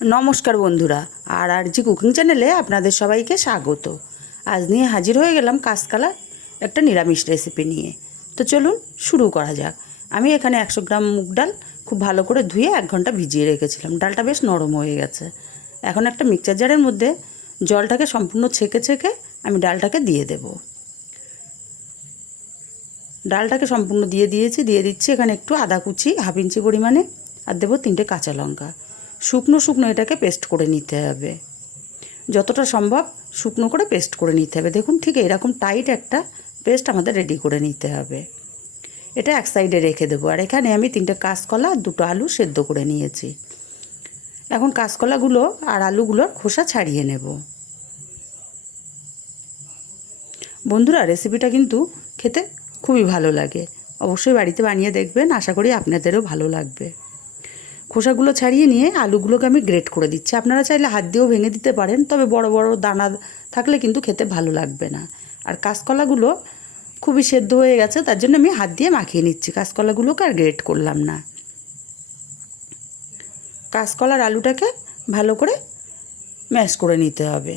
নমস্কার বন্ধুরা, আর আর জি কুকিং চ্যানেলে আপনাদের সবাইকে স্বাগত। আজ নিয়ে হাজির হয়ে গেলাম কাঁচকালার একটা নিরামিষ রেসিপি নিয়ে। তো চলুন শুরু করা যাক। আমি এখানে একশো গ্রাম মুগ ডাল খুব ভালো করে ধুয়ে এক ঘণ্টা ভিজিয়ে রেখেছিলাম। ডালটা বেশ নরম হয়ে গেছে। এখন একটা মিক্সচার জারের মধ্যে জলটাকে সম্পূর্ণ ছেঁকে ছেঁকে আমি ডালটাকে দিয়ে দেব। ডালটাকে সম্পূর্ণ দিয়ে দিয়েছি, দিয়ে দিচ্ছি এখানে একটু আদা কুচি, হাফ ইঞ্চি পরিমাণে, আর দেবো তিনটে কাঁচা লঙ্কা। শুকনো শুকনো এটাকে পেস্ট করে নিতে হবে। যতটা সম্ভব শুকনো করে পেস্ট করে নিতে হবে। দেখুন ঠিক এরকম টাইট একটা পেস্ট আমাদের রেডি করে নিতে হবে। এটা এক সাইডে রেখে দেবো। আর এখানে আমি তিনটে কাঁচকলা আর দুটো আলু সেদ্ধ করে নিয়েছি। এখন কাঁচকলাগুলো আর আলুগুলোর খোসা ছাড়িয়ে নেব। বন্ধুরা, রেসিপিটা কিন্তু খেতে খুবই ভালো লাগে। অবশ্যই বাড়িতে বানিয়ে দেখবেন। আশা করি আপনাদেরও ভালো লাগবে। খোসাগুলো ছাড়িয়ে নিয়ে আলুগুলোকে আমি গ্রেট করে দিচ্ছি। আপনারা চাইলে হাত দিয়েও ভেঙে দিতে পারেন, তবে বড় বড় দানা থাকলে কিন্তু খেতে ভালো লাগবে না। আর কাঁচকলাগুলো খুবই সেদ্ধ হয়ে গেছে, তার জন্য আমি হাত দিয়ে মাখিয়ে নিচ্ছি। কাঁচকলাগুলোকে আর গ্রেট করলাম না। কাঁচকলার আলুটাকে ভালো করে ম্যাশ করে নিতে হবে।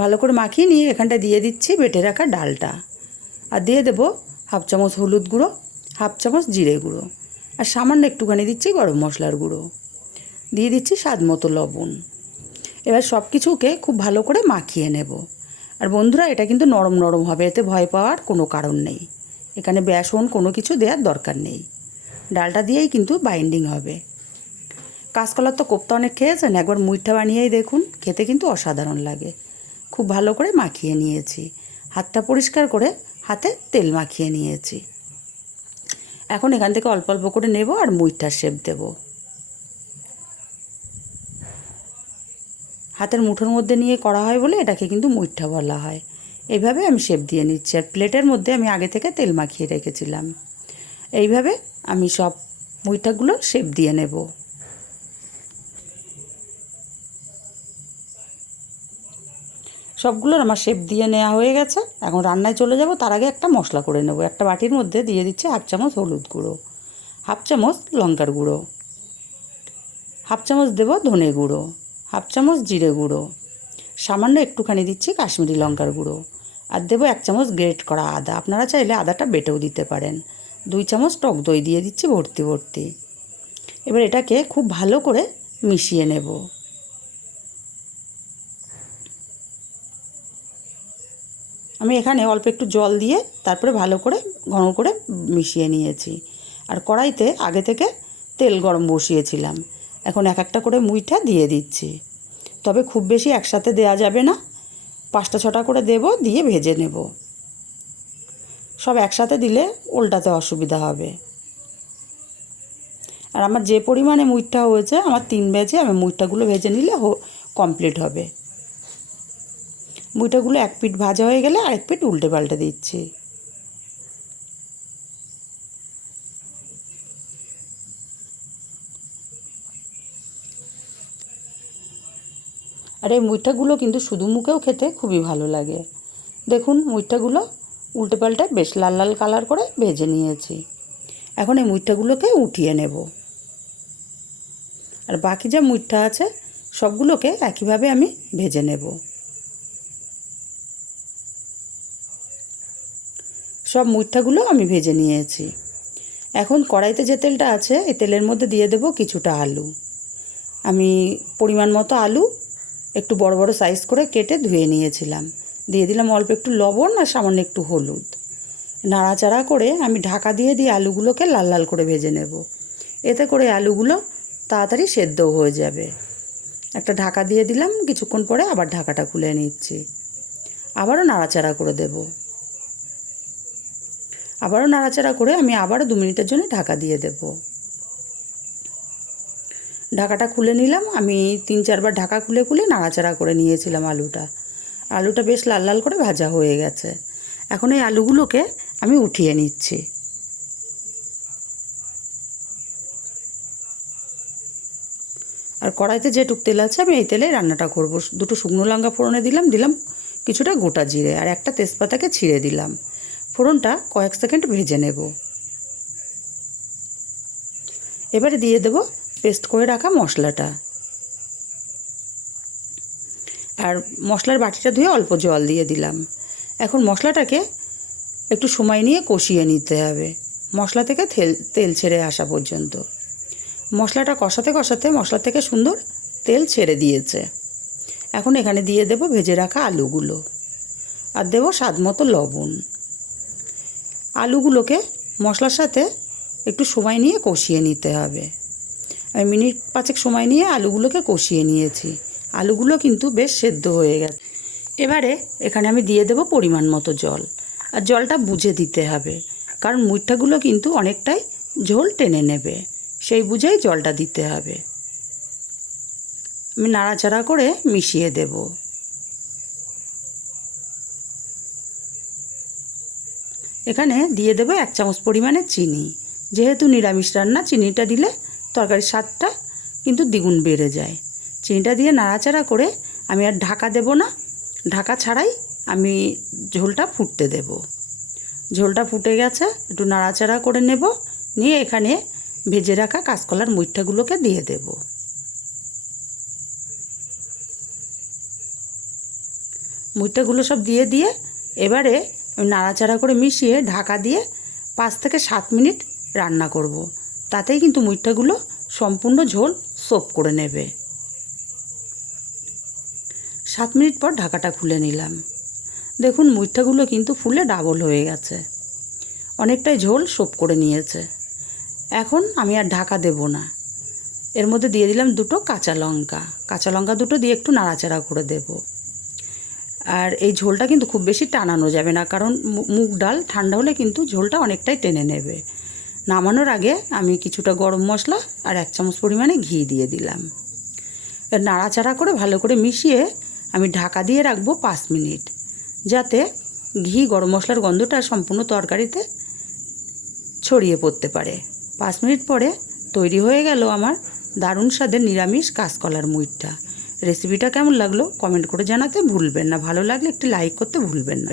ভালো করে মাখিয়ে নিয়ে এখানটা দিয়ে দিচ্ছি বেটে রাখা ডালটা। আর দিয়ে দেবো হাফ চামচ হলুদ গুঁড়ো, হাফ চামচ জিরে গুঁড়ো। আর সামান্য একটুখানি দিচ্ছি গরম মশলার গুঁড়ো। দিয়ে দিচ্ছি স্বাদ মতো লবণ। এবার সব কিছুকে খুব ভালো করে মাখিয়ে নেব। আর বন্ধুরা, এটা কিন্তু নরম নরম হবে, এতে ভয় পাওয়ার কোনো কারণ নেই। এখানে বেসন কোনো কিছু দেওয়ার দরকার নেই। ডালটা দিয়েই কিন্তু বাইন্ডিং হবে। কাঁচকলার তো কোপ্তা অনেক খেয়েছেন, একবার মুইঠা বানিয়েই দেখুন, খেতে কিন্তু অসাধারণ লাগে। খুব ভালো করে মাখিয়ে নিয়েছি। হাতটা পরিষ্কার করে হাতে তেল মাখিয়ে নিয়েছি। এখন এখান থেকে অল্প অল্প করে নেব আর মুইটার শেপ দেব। হাতের মুঠোর মধ্যে নিয়ে করা হয় বলে এটাকে কিন্তু মুইঠা বলা হয়। এইভাবে আমি শেপ দিয়ে নিচ্ছি আর প্লেটের মধ্যে আমি আগে থেকে তেল মাখিয়ে রেখেছিলাম। এইভাবে আমি সব মুইঠাগুলো শেপ দিয়ে নেব। সবগুলোর আমার শেপ দিয়ে নেওয়া হয়ে গেছে। এখন রান্নায় চলে যাব, তার আগে একটা মশলা করে নেব। একটা বাটির মধ্যে দিয়ে দিচ্ছি হাফ চামচ হলুদ গুঁড়ো, হাফ চামচ লঙ্কার গুঁড়ো, হাফ চামচ দেবো ধনে গুঁড়ো, হাফ চামচ জিরে গুঁড়ো, সামান্য একটুখানি দিচ্ছি কাশ্মীরি লঙ্কার গুঁড়ো আর দেবো এক চামচ গ্রেট করা আদা। আপনারা চাইলে আদাটা বেটেও দিতে পারেন। দুই চামচ টক দই দিয়ে দিচ্ছি ভর্তি ভর্তি। এবার এটাকে খুব ভালো করে মিশিয়ে নেব। আমি এখানে অল্প একটু জল দিয়ে তারপরে ভালো করে ঘন করে মিশিয়ে নিয়েছি। আর কড়াইতে আগে থেকে তেল গরম বসিয়েছিলাম। এখন এক একটা করে মুইটা দিয়ে দিচ্ছি। তবে খুব বেশি একসাথে দেয়া যাবে না। পাঁচটা ছটা করে দেব, দিয়ে ভেজে নেব। সব একসাথে দিলে উল্টাতে অসুবিধা হবে। আর আমার যে পরিমাণে মুইটা হয়েছে, আমার তিন বেজে আমি মুইটাগুলো ভেজে নিলে কমপ্লিট হবে। মুইটাগুলো এক পিঠ ভাজা হয়ে গেলে আরেক পিঠ উল্টে পাল্টে দিচ্ছি। আর এই মুইঠাগুলো কিন্তু শুধু মুখেও খেতে খুবই ভালো লাগে। দেখুন, মুইঠাগুলো উল্টে পাল্টে বেশ লাল লাল কালার করে ভেজে নিয়েছি। এখন এই মুইঠাগুলোকে উঠিয়ে নেব। আর বাকি যা মুইঠা আছে, সবগুলোকে একইভাবে আমি ভেজে নেব। সব মুইঠাগুলো আমি ভেজে নিয়েছি। এখন কড়াইতে যে তেলটা আছে, এই তেলের মধ্যে দিয়ে দেব কিছুটা আলু। আমি পরিমাণ মতো আলু একটু বড় বড় সাইজ করে কেটে ধুয়ে নিয়েছিলাম। দিয়ে দিলাম অল্প একটু লবণ আর সামান্য একটু হলুদ। নাড়াচাড়া করে আমি ঢাকা দিয়ে দিয়ে আলুগুলোকে লাল লাল করে ভেজে নেব। এতে করে আলুগুলো তাড়াতাড়ি সেদ্ধ হয়ে যাবে। একটা ঢাকা দিয়ে দিলাম, কিছুক্ষণ পরে আবার ঢাকাটা খুলে নিচ্ছি। আবারও নাড়াচাড়া করে দেবো। আবারও নাড়াচাড়া করে আমি আবারও দু মিনিটের জন্য ঢাকা দিয়ে দেব। ঢাকাটা খুলে নিলাম। আমি তিন চারবার ঢাকা খুলে খুলে নাড়াচাড়া করে নিয়েছিলাম আলুটা। আলুটা বেশ লাল লাল করে ভাজা হয়ে গেছে। এখন এই আলুগুলোকে আমি উঠিয়ে নিচ্ছি। আর কড়াইতে যেটুক তেল আছে আমি এই তেলে রান্নাটা করব। দুটো শুকনো লঙ্কা ফোড়নে দিলাম দিলাম কিছুটা গোটা জিরে আর একটা তেজপাতাকে ছিঁড়ে দিলাম। ফোড়নটা কয়েক সেকেন্ড ভেজে নেব। এবারে দিয়ে দেব পেস্ট করে রাখা মশলাটা। আর মশলার বাটিটা ধুয়ে অল্প জল দিয়ে দিলাম। এখন মশলাটাকে একটু সময় নিয়ে কষিয়ে নিতে হবে। মশলা থেকে তেল তেল ছেড়ে আসা পর্যন্ত। মশলাটা কষাতে কষাতে মশলা থেকে সুন্দর তেল ছেড়ে দিয়েছে। এখন এখানে দিয়ে দেব ভেজে রাখা আলুগুলো। আর দেবো স্বাদ মতো লবণ। আলুগুলোকে মশলার সাথে একটু সময় নিয়ে কষিয়ে নিতে হবে। আমি মিনিট পাঁচেক সময় নিয়ে আলুগুলোকে কষিয়ে নিয়েছি। আলুগুলো কিন্তু বেশ সেদ্ধ হয়ে গেছে। এবারে এখানে আমি দিয়ে দেব পরিমাণ মতো জল। আর জলটা বুঝে দিতে হবে, কারণ মুইঠাগুলো কিন্তু অনেকটাই ঝোল টেনে নেবে। সেই বুঝেই জলটা দিতে হবে। আমি নাড়াচাড়া করে মিশিয়ে দেব। এখানে দিয়ে দেবো এক চামচ পরিমাণে চিনি। যেহেতু নিরামিষ রান্না, চিনিটা দিলে তরকারির স্বাদটা কিন্তু দ্বিগুণ বেড়ে যায়। চিনিটা দিয়ে নাড়াচাড়া করে আমি আর ঢাকা দেব না। ঢাকা ছাড়াই আমি ঝোলটা ফুটতে দেব। ঝোলটা ফুটে গেছে, একটু নাড়াচাড়া করে নেব। নিয়ে এখানে ভেজে রাখা কাঁচকলার মুইঠাগুলোকে দিয়ে দেব। মুইঠাগুলো সব দিয়ে দিয়ে এবারে নাড়াচাড়া করে মিশিয়ে ঢাকা দিয়ে পাঁচ থেকে সাত মিনিট রান্না করব। তাতেই কিন্তু মুইঠাগুলো সম্পূর্ণ ঝোল সোপ করে নেবে। সাত মিনিট পর ঢাকাটা খুলে নিলাম। দেখুন, মুইঠাগুলো কিন্তু ফুলে ডাবল হয়ে গেছে। অনেকটাই ঝোল সোপ করে নিয়েছে। এখন আমি আর ঢাকা দেব না। এর মধ্যে দিয়ে দিলাম দুটো কাঁচা লঙ্কা। কাঁচা লঙ্কা দুটো দিয়ে একটু নাড়াচাড়া করে দেব। আর এই ঝোলটা কিন্তু খুব বেশি টানানো যাবে না, কারণ মুগ ডাল ঠান্ডা হলে কিন্তু ঝোলটা অনেকটাই টেনে নেবে। নামানোর আগে আমি কিছুটা গরম মশলা আর এক চামচ পরিমাণে ঘি দিয়ে দিলাম। নাড়াচাড়া করে ভালো করে মিশিয়ে আমি ঢাকা দিয়ে রাখব পাঁচ মিনিট, যাতে ঘি গরম মশলার গন্ধটা সম্পূর্ণ তরকারিতে ছড়িয়ে পড়তে পারে। পাঁচ মিনিট পরে তৈরি হয়ে গেল আমার দারুণ স্বাদের নিরামিষ কাঁচকলার মুইঠটা রেসিপিটা কেমন লাগল? কমেন্ট করে জানাতে ভুলবেন না। ভালো লাগলে একটি লাইক করতে ভুলবেন না।